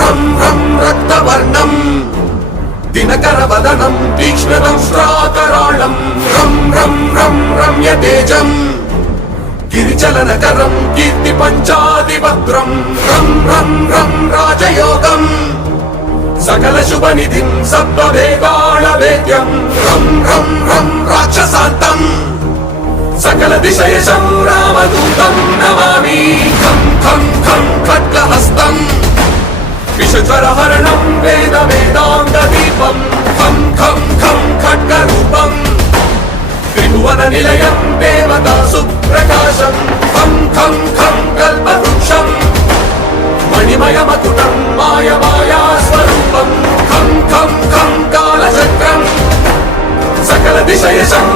रं रं रक्तवर्णम् दिनकरवदनं तीक्ष्णदंष्ट्राकराळं रं रं रं रम्यतेजम् गिरिचलनकरं कीर्तिपञ्चादिभद्रं रं रं रं राजयोगम् सकलशुभनिधिं सप्तवेगाणवेद्यं रं रं रं राक्षसान्तम् सकलदिशयशं रामदूतं नमामि खं खं खं खड्गहस्तम् विषज्वरहरणं वेदवेदाङ्गदीपं खं खं खं खड्गरूपम् त्रिभुवननिलयं देवतासुप्रकाशं खं खं खं कल्पवृक्षम् मणिमयमकुटं मायमायास्वरूपं खं खं खं कालचक्रम् सकलदिशयशं